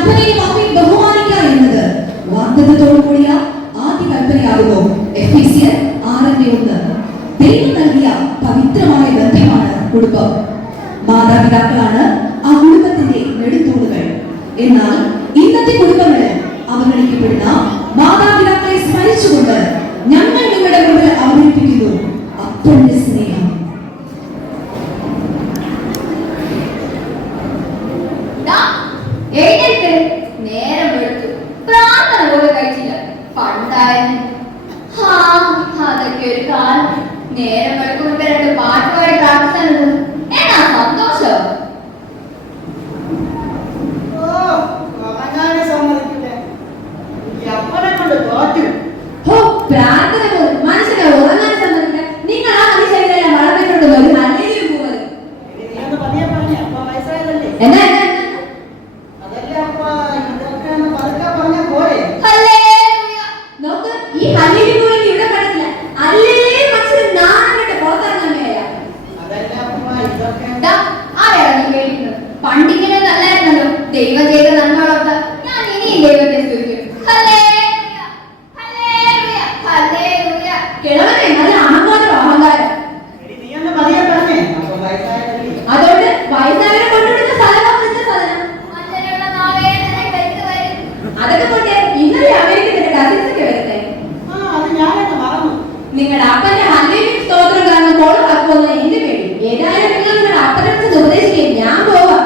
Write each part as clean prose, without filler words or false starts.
അപ്പനെയും അമ്മയും ബഹുമാനിക്കുക എന്നത് വാഗ്ദത്തത്തോടു കൂടിയ ആദ്യ കൽപ്പനയാകുന്നു. എഫേസ്യർ 6:1. ദൈവം നൽകിയ പവിത്രമായ ബന്ധമാണ് കുടുംബം. മാതാപിതാക്കളാണ് ആ കുടുംബത്തിന്റെ നെടുത്തൂണുകൾ. എന്നാൽ ഇന്നത്തെ കുടുംബങ്ങളിൽ അവഗണിക്കപ്പെടുന്ന മാതാപിതാക്കളെ സ്മരിച്ചുകൊണ്ട് ഞങ്ങൾ നിങ്ങളുടെ മുമ്പിൽ അവതരിപ്പിക്കുന്നു അപ്പന്റെ സ്നേഹം. നേരം വെളുത്തു, പ്രാർത്ഥന പോലും കഴിച്ചില്ല. പണ്ടായിരുന്നു അതൊക്കെ ഒരു കാലം. നേരം വെളുക്കുമ്പോ രണ്ട് പാട്ടുപാടി പ്രാർത്ഥിച്ചത് എന്നാ സന്തോഷം. പ്രാർത്ഥന പോലും മനുഷ്യനെ ഉറങ്ങാൻ സമ്മതിക്കില്ല. നിങ്ങൾ ആ മനുഷ്യരെല്ലാം വളർന്നിട്ടുണ്ട് ഒരു നല്ലതിലും പോകരുത്. എന്നാ നോക്ക്, ഈ ഹല്ലേലൂയ പോലും ഇവിടെ കണ്ടില്ല. അല്ലേ മനുഷ്യൻ നാണം കെട്ട് പുറത്തിറങ്ങുകയല്ല. പണ്ടിങ്ങനെ നല്ലായിരുന്നല്ലോ. ദൈവം ചെയ്ത നന്മകളൊക്കെ ഞാൻ ഇനിയും ദൈവത്തെ സ്തുതിക്കും. കിളവനെ നല്ല അഹങ്കാരം അഹങ്കാരം. അതുകൊണ്ട് വയസ്സായവരെ കൊണ്ടുവിടുന്ന സ്ഥലമാണ് സ്ഥലം. അതൊക്കെ കൊണ്ട് ഇന്നലെ അമേരിക്കന്റെ കസിൻസൊക്കെ വരുത്തേ. നിങ്ങളുടെ അപ്പന്റെ ഹല്ലേലൂയ സ്തോത്രം കാരണം കോള് ആക്കുമെന്ന് എന്റെ പേടി. ഏതായാലും നിങ്ങൾ നിങ്ങളുടെ അപ്പനെ കുറിച്ച് ഉപദേശിക്കും. ഞാൻ പോവാം.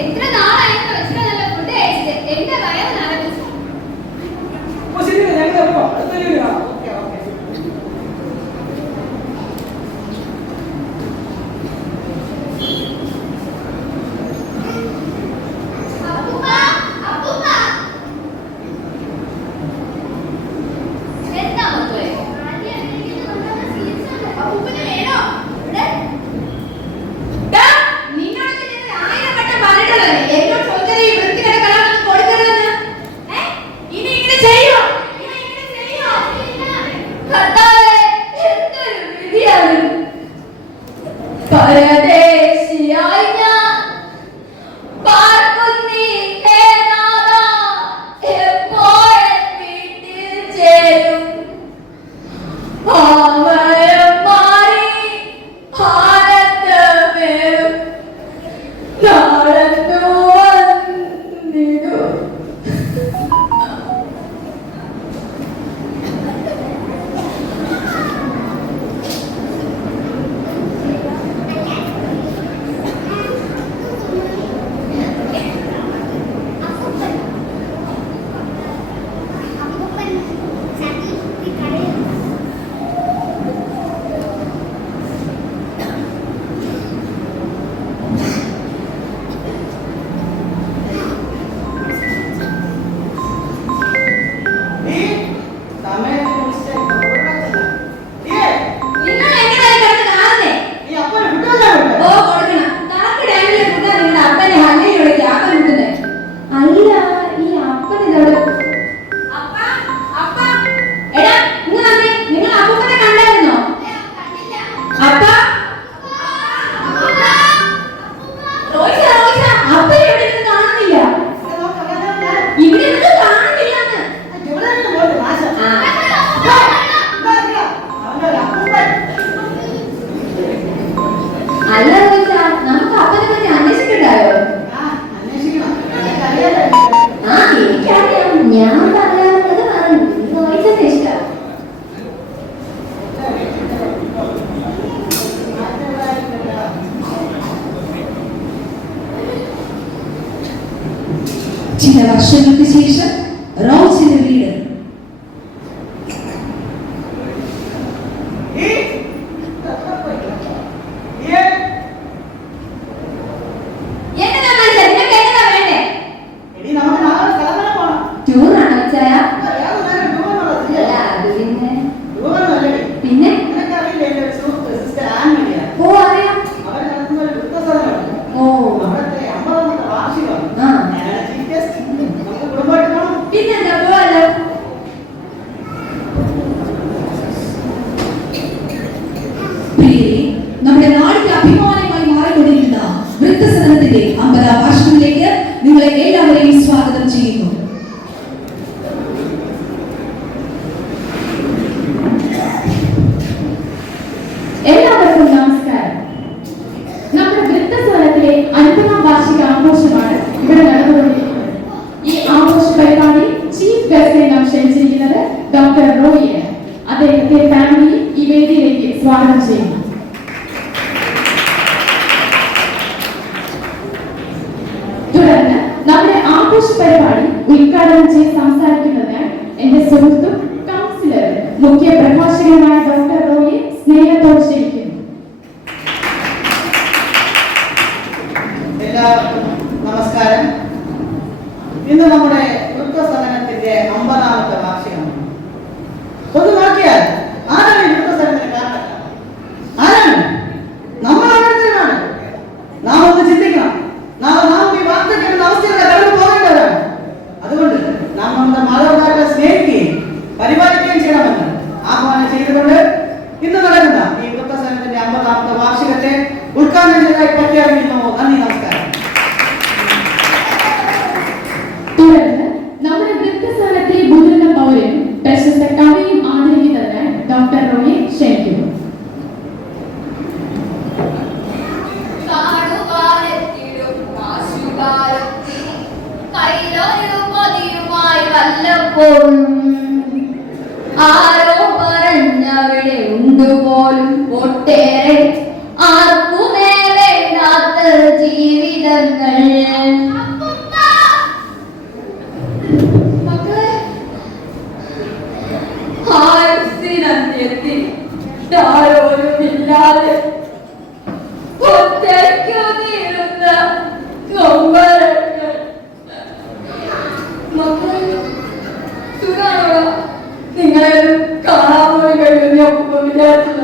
എത്ര നാളായിരുന്നു വെച്ചിട്ടുള്ള ഫുഡ് കഴിച്ചിട്ട് എന്റെ വയറ് നിറഞ്ഞു. ചില വർഷങ്ങൾക്ക് ശേഷം റോസിന്റെ വീട്. ടൂറാണോ ചായ? പിന്നെ ഓ അറിയാം. ഓ പിന്നെന്താ പോവാലോ. നമ്മുടെ നാടിന്റെ അഭിമാനമായി മാറിക്കൊണ്ടിരിക്കുന്ന വൃദ്ധസദനത്തിന്റെ 50ാം വാർഷികത്തിലേക്ക് നിങ്ങളെ എല്ലാവരെയും സ്വാഗതം ചെയ്യുന്നു. എല്ലാവർക്കും നമസ്കാരം. നമ്മുടെ വൃദ്ധസദനത്തിലെ 50ാം വാർഷിക ആഘോഷമാണ് ഇവിടെ നടന്നുകൊണ്ടിരിക്കുന്നത്. ഈ ആഘോഷ പരിപാടി ചീഫ് ഗസ്റ്റായി നാം ക്ഷണിച്ചിരിക്കുന്നത് ഡോക്ടർ റോയിയാണ്. അദ്ദേഹത്തെ ഫാമിലി ഈ വേദിയിലേക്ക് സ്വാഗതം ചെയ്യുന്നു. തുടർന്ന് നമ്മുടെ ആഘോഷ പരിപാടി ഉദ്ഘാടനം ചെയ്ത് സംസാരിക്കുന്നതിനായി എന്റെ സുഹൃത്തും കൗൺസിലറും മുഖ്യ പ്രഭാഷകനുമായ ഡോക്ടർ റോയിയെ സ്നേഹത്തോടെ ക്ഷണിക്കുന്നു. എല്ലാവർക്കും നമസ്കാരം. ഇന്ന് നമ്മുടെ വൃദ്ധസദനത്തിന്റെ 50ാമത്തെ വാർഷികമാണ്. പൊതുവാക്കിയാൽ ആരാണ് ഈ വൃദ്ധസദനത്തിന് കാരണക്കാർ? ആരാണ്? നമ്മൾ ഓരോരുത്തരുമാണ്. നാം ഒന്ന് ചിന്തിക്കണം. നാം ഈ വാർദ്ധക്യം അവസ്ഥയിലൂടെ കടന്നു പോകേണ്ടവരാണ്. അതുകൊണ്ട് നാം നമ്മുടെ മാതാപിതാക്കളെ സ്നേഹിക്കുകയും പരിപാലിക്കുകയും ചെയ്യണമെന്ന് ആഹ്വാനം ചെയ്തുകൊണ്ട് ഇന്ന് നടക്കുന്ന ഈ വൃദ്ധസദനത്തിന്റെ 50ാമത്തെ വാർഷികത്തെ ഉദ്ഘാടനം ചെയ്തതായി പ്രഖ്യാപിക്കുന്നു. നന്ദി, നമസ്കാരം. തുടർന്ന് നമ്മുടെ വൃദ്ധസദനത്തിലെ മുതിർന്ന പൗരനും പ്രശസ്ത കവിയും ആദരിക്കുന്നതിനായി ഡോക്ടർ റോയിയെ ക്ഷണിക്കുന്നു. ആരോ പറഞ്ഞവിടെ ഉണ്ടുപോലും ഒട്ടേറെ ആർക്കുമേ വേണ്ടാത്ത ജീവിതങ്ങൾ. ആയുസ്സിനന്ത്യത്തിൽ ആരോരുമില്ലാതെ ഒറ്റയ്ക്കു തീരുന്ന നൊമ്പരങ്ങൾ. മക്കൾ സുഖാണോ? നിങ്ങളെ കാണാൻ പോയി കഴിയുന്ന ഒപ്പം വിചാരിച്ചില്ല.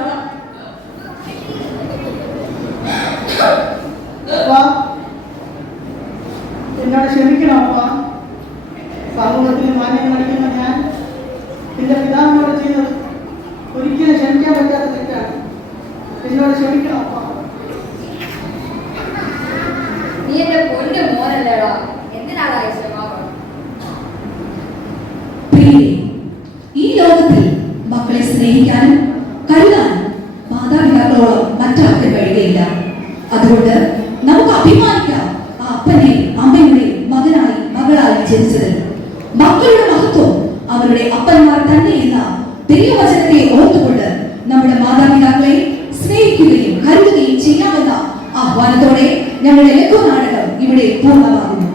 എന്നോട് ക്ഷമിക്കണം അപ്പ. സമൂഹത്തിന് മാന്യം കാണിക്കുന്ന ഞാൻ എന്റെ പിതാവിനോട് ചെയ്തത് ഒരിക്കലും ക്ഷമിക്കാൻ പറ്റാത്ത തെറ്റാണ്. എന്നോട് ക്ഷമിക്കണം അപ്പ. നീ എന്റെ പൊന്നു മോനല്ലേടാ, എന്തിനാടാ ഈ ശ്രമം? ഈ ലോകത്തിൽ മക്കളെ സ്നേഹിക്കാനും കരുതാനും മാതാപിതാക്കളോളം മറ്റാർക്കും കഴിയുകയില്ല. അതുകൊണ്ട് നമുക്ക് അഭിമാനിക്കാം ആ അപ്പനെ അമ്മയുടെ മകനായി മകളായി ജനിച്ചതിൽ. മക്കളുടെ മഹത്വം അവരുടെ അപ്പന്മാർ തന്നെ എന്ന ദൈവവചനത്തെ ഓർത്തുകൊണ്ട് നമ്മുടെ മാതാപിതാക്കളെ സ്നേഹിക്കുകയും കരുതുകയും ചെയ്യാമെന്ന ആഹ്വാനത്തോടെ ഞങ്ങളുടെ ലഘു നാടകം ഇവിടെ പൂർണ്ണമാകുന്നു.